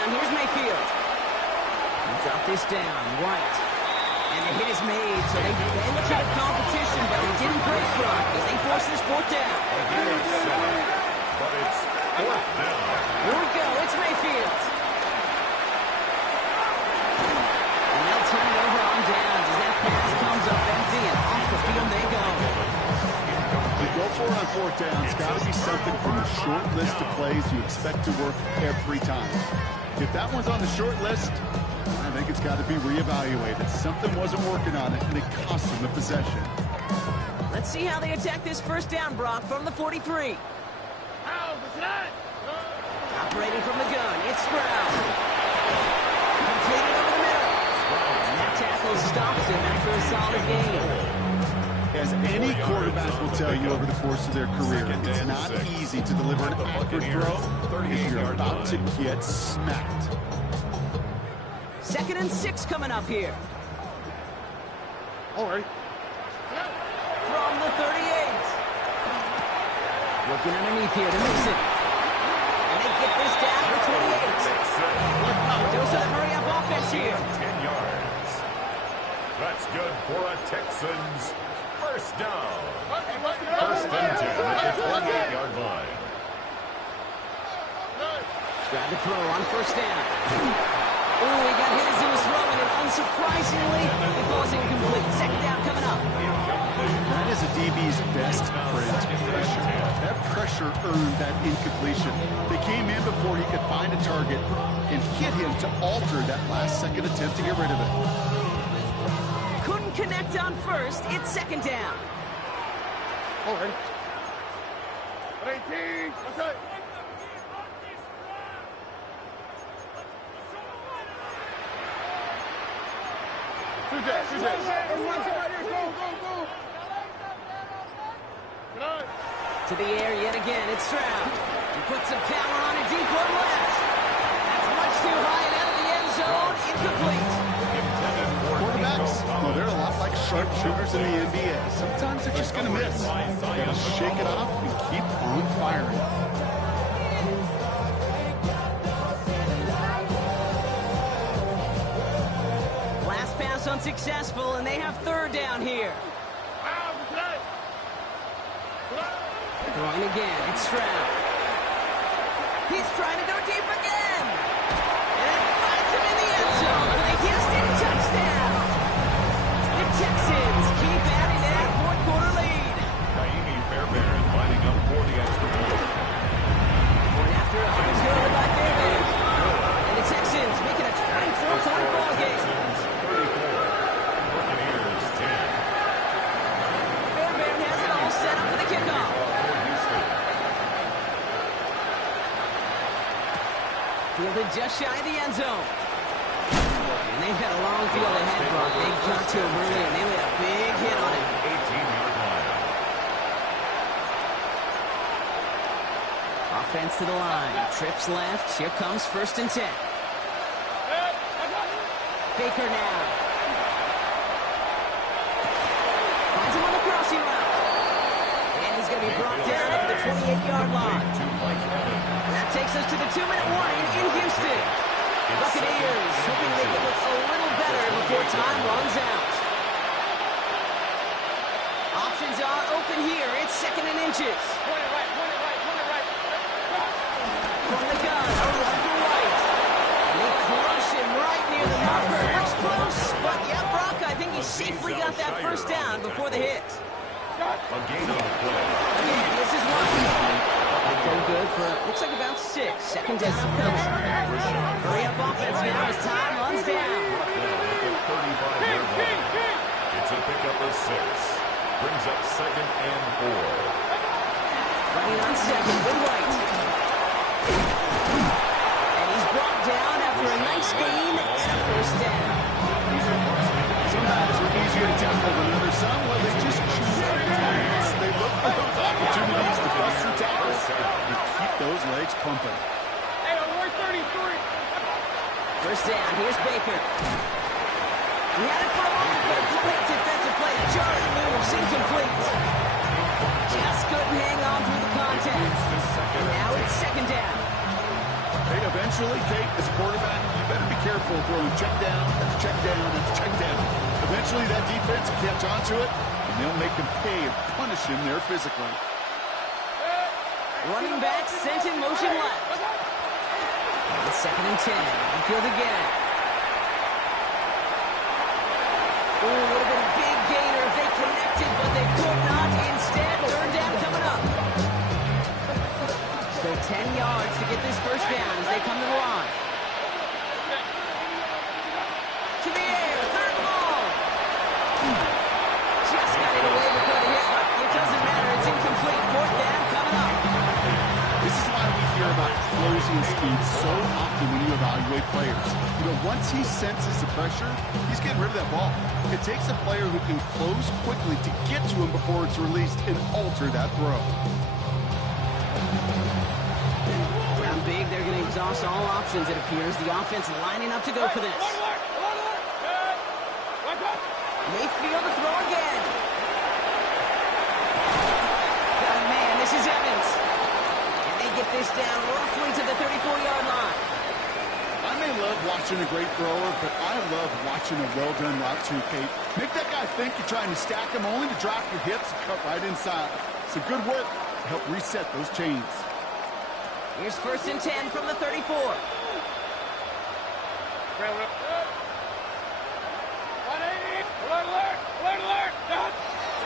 Here's Mayfield. He dropped this down. White. And the hit is made, so they bend to the competition, but they didn't break from as they force this 4th down. But it's 4th down. Here we go. It's Mayfield. And they'll turn it over on downs as that pass comes up empty, and off the field they go. You go for it on 4th down. It's got to be something from a short list of plays you expect to work every time. If that one's on the short list, I think it's got to be reevaluated. Something wasn't working on it, and it cost them the possession. Let's see how they attack this 1st down, Brock, from the 43. Operating from the gun, it's Stroud. Completed over the middle. And that tackle stops him after a solid game. As any quarterback will tell you over the course of their career, it's not easy to deliver an accurate throw if you're about to get smacked. 2nd and 6 coming up here. All right. From the 38. Looking underneath here to mix it. And they get this down to 28. Those are the hurry-up offense here. 10 yards. That's good for a Texans first down. First and 10 at the 28-yard line. Tried to throw on first down. Oh, he got hit as he was throwing, and unsurprisingly, it falls incomplete. 2nd down coming up. That is a DB's best friend, pressure. That pressure earned that incompletion. They came in before he could find a target and hit him to alter that last-second attempt to get rid of it. Couldn't connect on first. It's 2nd down. All right. 18. Outside. To the air yet again. It's Stroud. He puts some power on it deep on left. That's much too high and out of the end zone. Incomplete. Quarterbacks, well, they're a lot like sharpshooters in the NBA. Sometimes they're just going to miss. You got to shake it off and keep on firing. Last pass unsuccessful, and they have 3rd down here. Throwing again, it's Stroud. He's trying to go deep again. And it finds him in the end zone for the Houston touchdown. The Texans keep adding to that 4th quarter lead. Naimi Fairbairn lining up for the extra point. Going after a high score by Fairbairn. And the Texans making a 24-point ball game. 34. Buccaneers 10. Fairbairn has it all set up for the kickoff. Fielded just shy of the end zone. And they've got a long field ahead, Brock. They got to him early, and they laid a big hit on him. 18-yard line. Offense to the line. Trips left. Here comes 1st and 10. Baker now. Finds him on the crossing route. And he's going to be brought down at the 28-yard line. That takes us to the 2-minute warning in Houston. Buccaneers hoping they can look a little better before time runs out. Options are open here. It's 2nd and inches. From the gun, a run for right. And they crush him right near the marker. Looks close, but yeah, Brock, I think he safely got that 1st down before the hit. A gain on the play. Again, this is one. Going good for, looks like about 6. 2nd down upcoming. Hurry up offense now as time runs down. It's a pickup of 6. Brings up 2nd and 4. Running on 2nd with White. And he's brought down after a nice gain and a 1st down. Sometimes they're easier to tackle than others. Some, well, they just choose their targets. They look for those opportunities to bust through tackles and keep those legs pumping. Hey, on 133. 1st down, here's Baker. He had it for a moment, but a great defensive play. Jarring moves, incomplete. Just couldn't hang on through the contact. And now it's 2nd down. Hey, eventually, Kate, as a quarterback, you better be careful throwing check down, that's check down, that's check down. Eventually, that defense will catch on to it, and they'll make him pay and punish him there physically. Running back sent in motion left. It's 2nd and 10. Infield again. Oh, would have been a big gainer if they connected, but they could not. Instead, 3rd down coming up. So 10 yards to get this 1st down as they come to the line. To the air, 3rd ball. Just got it away before the hit, but it doesn't matter. It's incomplete. 4th down coming up. This is why we hear about closing and speed so often when you evaluate players. You know, once he senses the pressure, he's getting rid of that ball. It takes a player who can close quickly to get to him before it's released and alter that throw. Down big, they're going to exhaust all options, it appears. The offense lining up to go for this. Mayfield to throw again. Oh, man, this is Evans. And they get this down roughly to the 34-yard line. I may love watching a great thrower, but I love watching a well-done route too, Kate. Make that guy think you're trying to stack him only to drop your hips and cut right inside. It's a good work to help reset those chains. Here's 1st and 10 from the 34.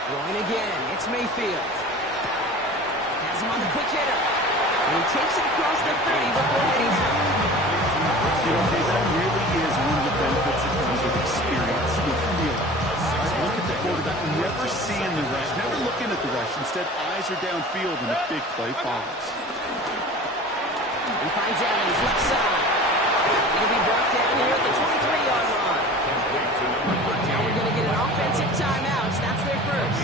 Throwing again, it's Mayfield. Has him on the quick hitter. And he takes it across the 30 before heading out. You know, Kate, that really is one of the benefits that comes with experience. You feel it. Look at the quarterback, never seeing the rush, never looking at the rush. Instead, eyes are downfield and a big play follows. He finds Evans left side. He'll be brought down here at the 23-yard line. Now we're going to get an offensive timeout. That's their first.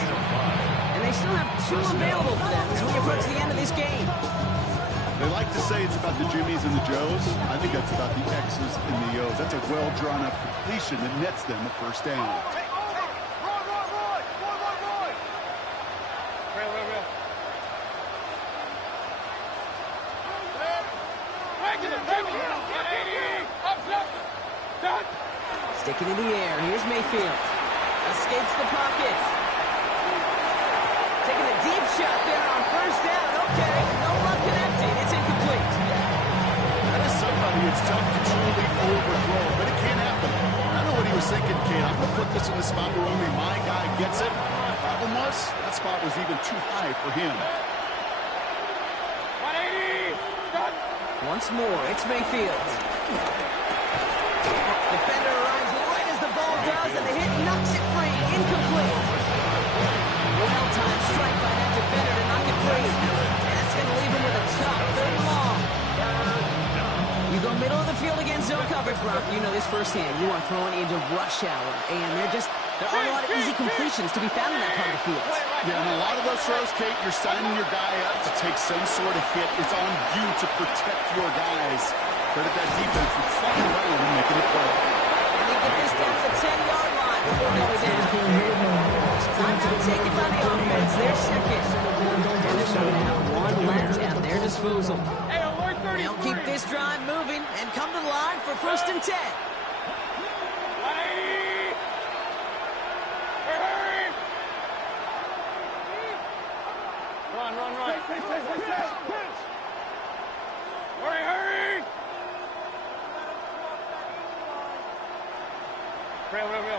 And they still have 2 available for them as we approach the end of this game. They like to say it's about the Jimmies and the Joes. I think that's about the X's and the O's. That's a well-drawn-up completion that nets them a first down. Sticking in the air. Here's Mayfield. Escapes the pocket. Taking a deep shot there on 1st down. Okay, no luck connecting. It's incomplete. That is somebody it's tough to truly overthrow, but it can happen. I know what he was thinking, Kate. I'm going to put this in a spot where only my guy gets it. Problem was, that spot was even too high for him. Once more, it's Mayfield. Defender arrives right as the ball does, and the hit knocks it free. Incomplete. Well-timed strike by that defender to knock it free. And that's going to leave him with a tough 3rd and long. You go middle of the field against zone coverage, Brock. You know this firsthand. You are throwing into rush hour, and there aren't a lot of easy completions to be found in that part of the field. Yeah, and a lot of those throws, Kate, you're signing your guy up to take some sort of hit. It's on you to protect your guys. Credit that defense for flying around and making it play. And they get this down to the 10-yard line before going down. Timeout taken by the offense. They're second. And they're still going to have 1 left at their disposal. They'll keep this drive moving and come to the line for 1st and 10. Run. Hurry. Real. Regular.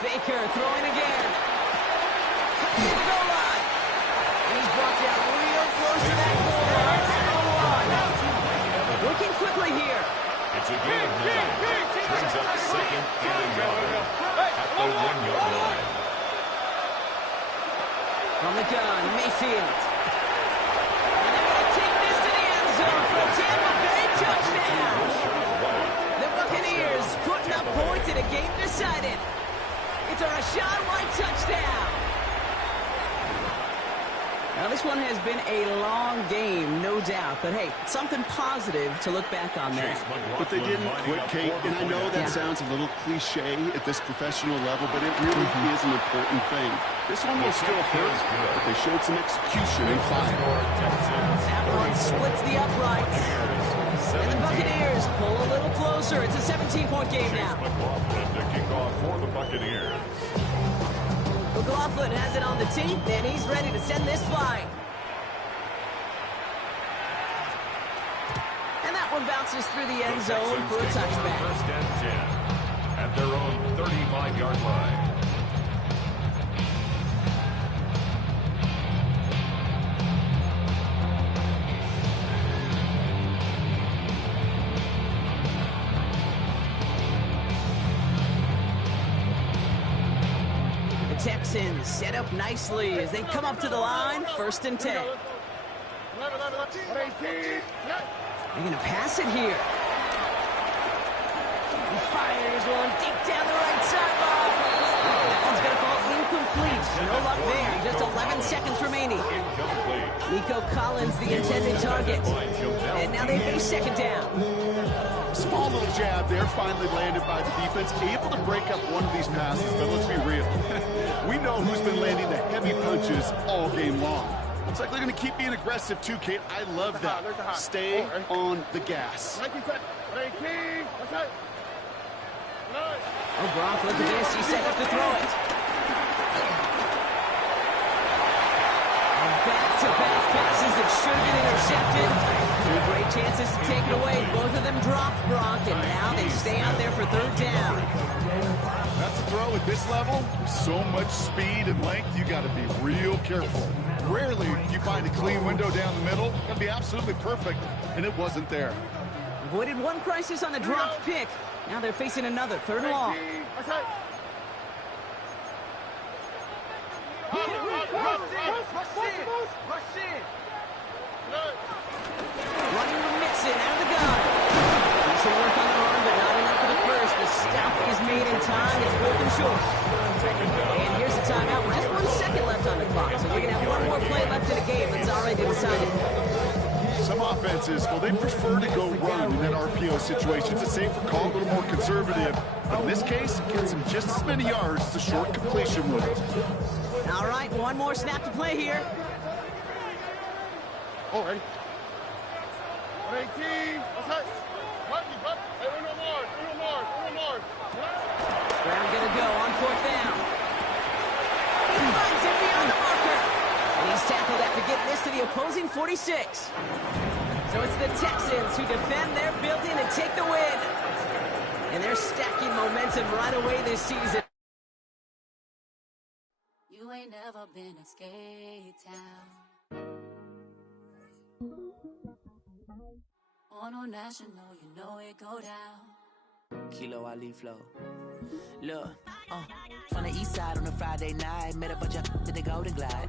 Baker throwing again. Cut to the goal line. And he's brought down real close to that goal line. Looking quickly here. It's a gain of 9. Brings up 2nd and a yard at the 1-yard line. From the gun, Mayfield. And they're going to take this to the end zone for a Tampa Bay touchdown. The Buccaneers putting up points in a game decided. It's a Rachaad White touchdown. Now, this one has been a long game, no doubt. But, hey, something positive to look back on there. But they didn't quit, Kate. And I know that sounds a little cliche at this professional level, but it really is an important thing. This one will still hurt, but they showed some execution and fire. That one splits the uprights. And the Buccaneers pull a little closer. It's a 17-point game now. McLaughlin to kick off for the Buccaneers. McLaughlin has it on the tee, and he's ready to send this flying. And that one bounces through the end zone for a touchback. 1st and 10 at their own 35-yard line. The Texans set up nicely as they come up to the line, 1st and 10. They're going to pass it here. He fires one deep down the right sideline. That one's going to fall incomplete. No luck there. Just 11 seconds remaining. Nico Collins, the intended target. And now they face 2nd down. Small little jab there, finally landed by the defense. Able to break up one of these passes, but let's be real. We know who's been landing the heavy punches all game long. Looks like they're going to keep being aggressive too, Kate. I love that. Stay on the gas. Oh, Gronk, look at this. He's set up to throw it. And back-to-back passes that should have been intercepted. 2 great chances to take it away. Both of them dropped, Gronk, and now they stay out there for 3rd down. That's a throw at this level. So much speed and length, you got to be real careful. Rarely do you find a clean window down the middle. Got to be absolutely perfect, and it wasn't there. Avoided one crisis on the dropped pick. Now they're facing another 3rd and long. Running with Mixon out of the gun. Decent work on the run, but not enough for the first. The stop is made in time. It's 4th and short. And here's the timeout with just 1 second left on the clock. So we're going to have one more play left in the game that's already decided. Some offenses, well, they prefer to go run in that RPO situation. It's a safer call, a little more conservative. But in this case, it gets them just as many yards as a short completion would. All right, one more snap to play here. Oh, ready? Brown gonna go on 4th down. He finds it beyond the marker. And he's tackled after getting this to the opposing 46. So it's the Texans who defend their building and take the win. And they're stacking momentum right away this season. You ain't never been a skate town. On national, you know it go down. Kilo Ali flow. Look, from the east side on a Friday night, met a bunch of to the Golden Glide.